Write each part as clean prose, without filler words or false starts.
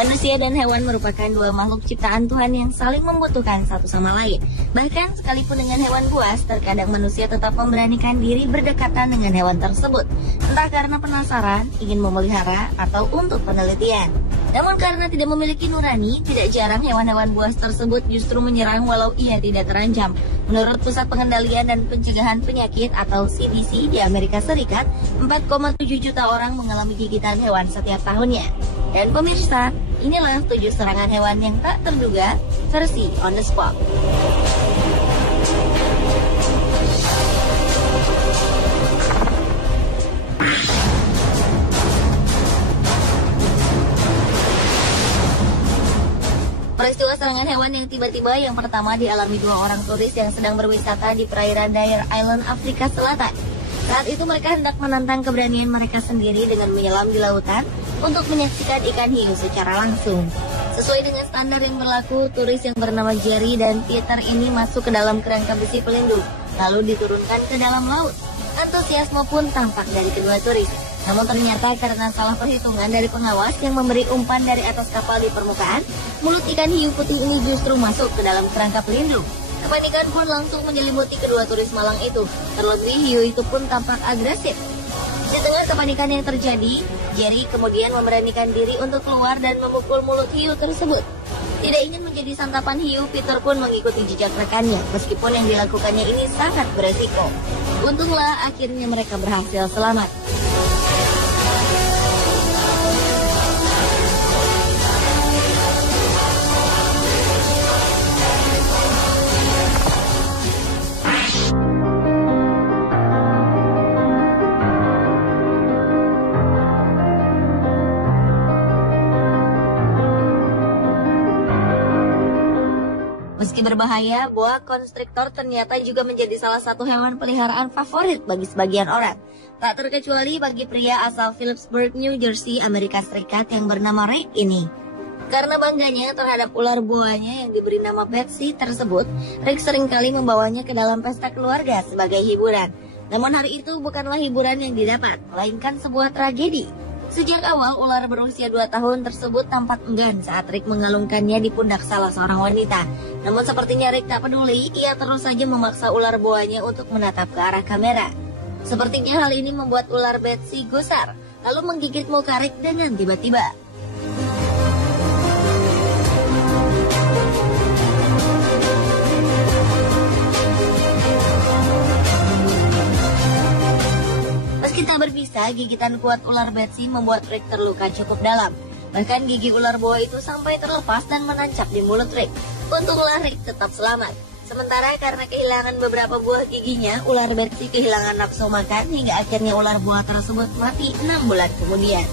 Manusia dan hewan merupakan dua makhluk ciptaan Tuhan yang saling membutuhkan satu sama lain. Bahkan sekalipun dengan hewan buas, terkadang manusia tetap memberanikan diri berdekatan dengan hewan tersebut. Entah karena penasaran, ingin memelihara, atau untuk penelitian. Namun karena tidak memiliki nurani, tidak jarang hewan-hewan buas tersebut justru menyerang walau ia tidak terancam. Menurut Pusat Pengendalian dan Pencegahan Penyakit atau CDC di Amerika Serikat, 4,7 juta orang mengalami gigitan hewan setiap tahunnya. Dan pemirsa, inilah 7 serangan hewan yang tak terduga versi On The Spot. Peristiwa serangan hewan yang tiba-tiba yang pertama dialami 2 orang turis yang sedang berwisata di perairan Dyer Island, Afrika Selatan. Saat itu mereka hendak menantang keberanian mereka sendiri dengan menyelam di lautan untuk menyaksikan ikan hiu secara langsung. Sesuai dengan standar yang berlaku, turis yang bernama Jerry dan Peter ini masuk ke dalam kerangka besi pelindung, lalu diturunkan ke dalam laut. Antusiasme pun tampak dari kedua turis. Namun ternyata karena salah perhitungan dari pengawas yang memberi umpan dari atas kapal di permukaan, mulut ikan hiu putih ini justru masuk ke dalam kerangka pelindung. Kepanikan pun langsung menyelimuti kedua turis malang itu. Terlebih hiu itu pun tampak agresif. Di tengah kepanikan yang terjadi, Jerry kemudian memberanikan diri untuk keluar dan memukul mulut hiu tersebut. Tidak ingin menjadi santapan hiu, Peter pun mengikuti jejak rekannya, meskipun yang dilakukannya ini sangat beresiko. Untunglah akhirnya mereka berhasil selamat. Meski berbahaya, boa konstriktor ternyata juga menjadi salah satu hewan peliharaan favorit bagi sebagian orang. Tak terkecuali bagi pria asal Phillipsburg, New Jersey, Amerika Serikat yang bernama Rick ini. Karena bangganya terhadap ular boanya yang diberi nama Betsy tersebut, Rick seringkali membawanya ke dalam pesta keluarga sebagai hiburan. Namun hari itu bukanlah hiburan yang didapat, melainkan sebuah tragedi. Sejak awal, ular berusia 2 tahun tersebut tampak enggan saat Rick mengalungkannya di pundak salah seorang wanita. Namun sepertinya Rick tak peduli, ia terus saja memaksa ular boanya untuk menatap ke arah kamera. Sepertinya hal ini membuat ular Betsy gusar, lalu menggigit muka Rick dengan tiba-tiba. Meski tak berpisah, gigitan kuat ular Betsy membuat Rick terluka cukup dalam. Bahkan gigi ular boa itu sampai terlepas dan menancap di mulut Rick. Untunglah Rick tetap selamat. Sementara karena kehilangan beberapa buah giginya, ular Betsy kehilangan nafsu makan hingga akhirnya ular boa tersebut mati 6 bulan kemudian.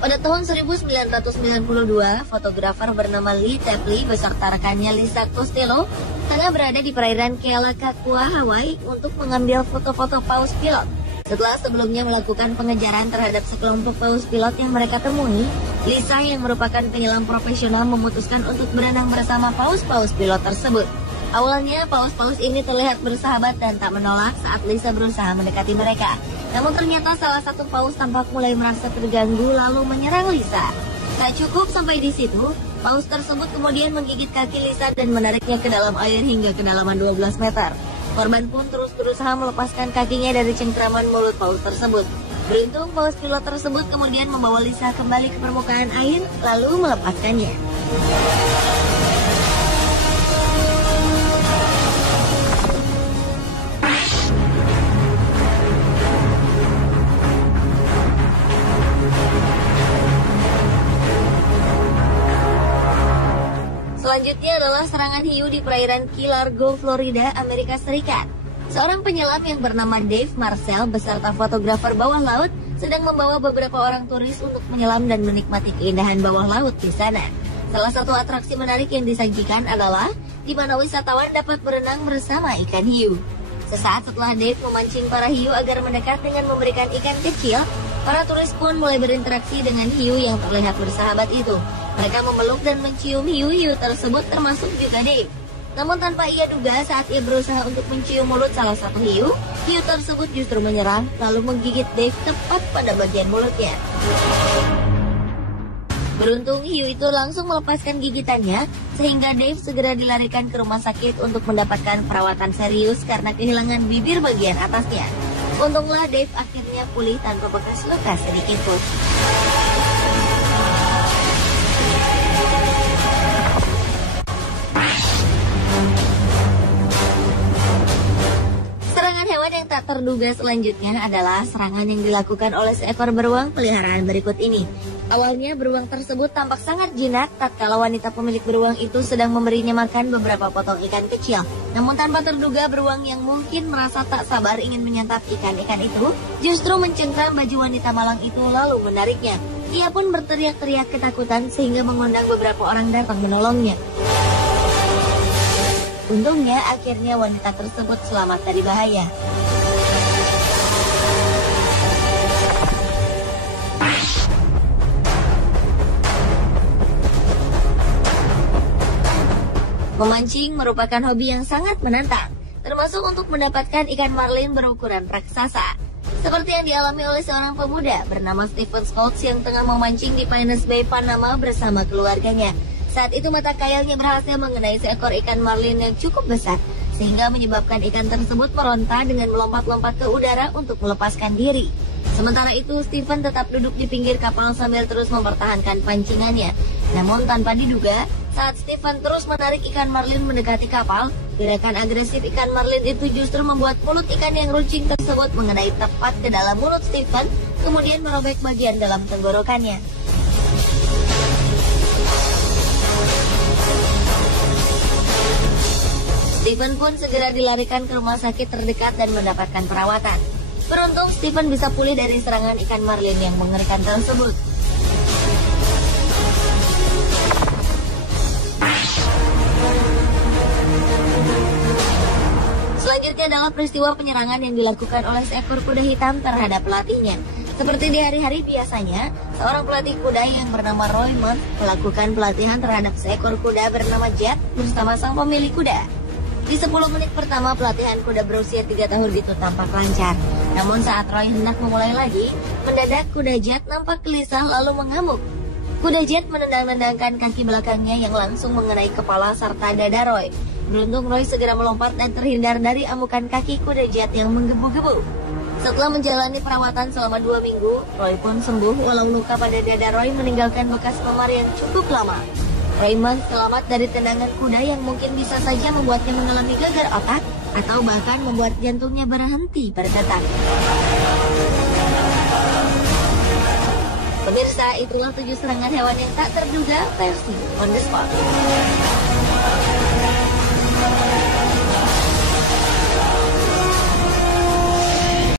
Pada tahun 1992, fotografer bernama Lee Tapley beserta rekannya Lisa Costello tengah berada di perairan Kealakekua, Hawaii untuk mengambil foto-foto paus pilot. Setelah sebelumnya melakukan pengejaran terhadap sekelompok paus pilot yang mereka temui, Lisa yang merupakan penyelam profesional memutuskan untuk berenang bersama paus-paus pilot tersebut. Awalnya, paus-paus ini terlihat bersahabat dan tak menolak saat Lisa berusaha mendekati mereka. Namun ternyata salah satu paus tampak mulai merasa terganggu lalu menyerang Lisa. Tak cukup sampai di situ, paus tersebut kemudian menggigit kaki Lisa dan menariknya ke dalam air hingga kedalaman 12 meter. Korban pun terus berusaha melepaskan kakinya dari cengkraman mulut paus tersebut. Beruntung, paus pilot tersebut kemudian membawa Lisa kembali ke permukaan air lalu melepaskannya. Selanjutnya adalah serangan hiu di perairan Key Largo, Florida, Amerika Serikat. Seorang penyelam yang bernama Dave Marcel beserta fotografer bawah laut sedang membawa beberapa orang turis untuk menyelam dan menikmati keindahan bawah laut di sana. Salah satu atraksi menarik yang disajikan adalah di mana wisatawan dapat berenang bersama ikan hiu. Sesaat setelah Dave memancing para hiu agar mendekat dengan memberikan ikan kecil, para turis pun mulai berinteraksi dengan hiu yang terlihat bersahabat itu. Mereka memeluk dan mencium hiu-hiu tersebut termasuk juga Dave. Namun tanpa ia duga, saat ia berusaha untuk mencium mulut salah satu hiu, hiu tersebut justru menyerang lalu menggigit Dave tepat pada bagian mulutnya. Beruntung hiu itu langsung melepaskan gigitannya, sehingga Dave segera dilarikan ke rumah sakit untuk mendapatkan perawatan serius karena kehilangan bibir bagian atasnya. Untunglah Dave akhirnya pulih tanpa bekas luka sedikitpun. Serangan hewan yang tak terduga selanjutnya adalah serangan yang dilakukan oleh seekor beruang peliharaan berikut ini. Awalnya beruang tersebut tampak sangat jinak tatkala wanita pemilik beruang itu sedang memberinya makan beberapa potong ikan kecil. Namun tanpa terduga, beruang yang mungkin merasa tak sabar ingin menyantap ikan-ikan itu justru mencengkram baju wanita malang itu lalu menariknya. Ia pun berteriak-teriak ketakutan sehingga mengundang beberapa orang datang menolongnya. Untungnya akhirnya wanita tersebut selamat dari bahaya. Memancing merupakan hobi yang sangat menantang, termasuk untuk mendapatkan ikan marlin berukuran raksasa. Seperti yang dialami oleh seorang pemuda bernama Stephen Scott yang tengah memancing di Pinus Bay, Panama bersama keluarganya. Saat itu mata khayalnya berhasil mengenai seekor ikan marlin yang cukup besar, sehingga menyebabkan ikan tersebut meronta dengan melompat-lompat ke udara untuk melepaskan diri. Sementara itu, Stephen tetap duduk di pinggir kapal sambil terus mempertahankan pancingannya. Namun tanpa diduga, saat Stephen terus menarik ikan marlin mendekati kapal, gerakan agresif ikan marlin itu justru membuat mulut ikan yang runcing tersebut mengenai tepat ke dalam mulut Stephen, kemudian merobek bagian dalam tenggorokannya. Stephen pun segera dilarikan ke rumah sakit terdekat dan mendapatkan perawatan. Beruntung Stephen bisa pulih dari serangan ikan marlin yang mengerikan tersebut. Selanjutnya adalah peristiwa penyerangan yang dilakukan oleh seekor kuda hitam terhadap pelatihnya. Seperti di hari-hari biasanya, seorang pelatih kuda yang bernama Raymond melakukan pelatihan terhadap seekor kuda bernama Jet bersama sang pemilik kuda. Di 10 menit pertama pelatihan kuda berusia 3 tahun itu tampak lancar. Namun saat Roy hendak memulai lagi, mendadak kuda Jet nampak gelisah lalu mengamuk. Kuda Jet menendang-nendangkan kaki belakangnya yang langsung mengenai kepala serta dada Roy. Beruntung Roy segera melompat dan terhindar dari amukan kaki kuda Jet yang menggebu-gebu. Setelah menjalani perawatan selama 2 minggu, Roy pun sembuh walau luka pada dada Roy meninggalkan bekas memar yang cukup lama. Raymond selamat dari tendangan kuda yang mungkin bisa saja membuatnya mengalami gegar otak atau bahkan membuat jantungnya berhenti berdetak. Pemirsa, itulah 7 serangan hewan yang tak terduga versi On The Spot.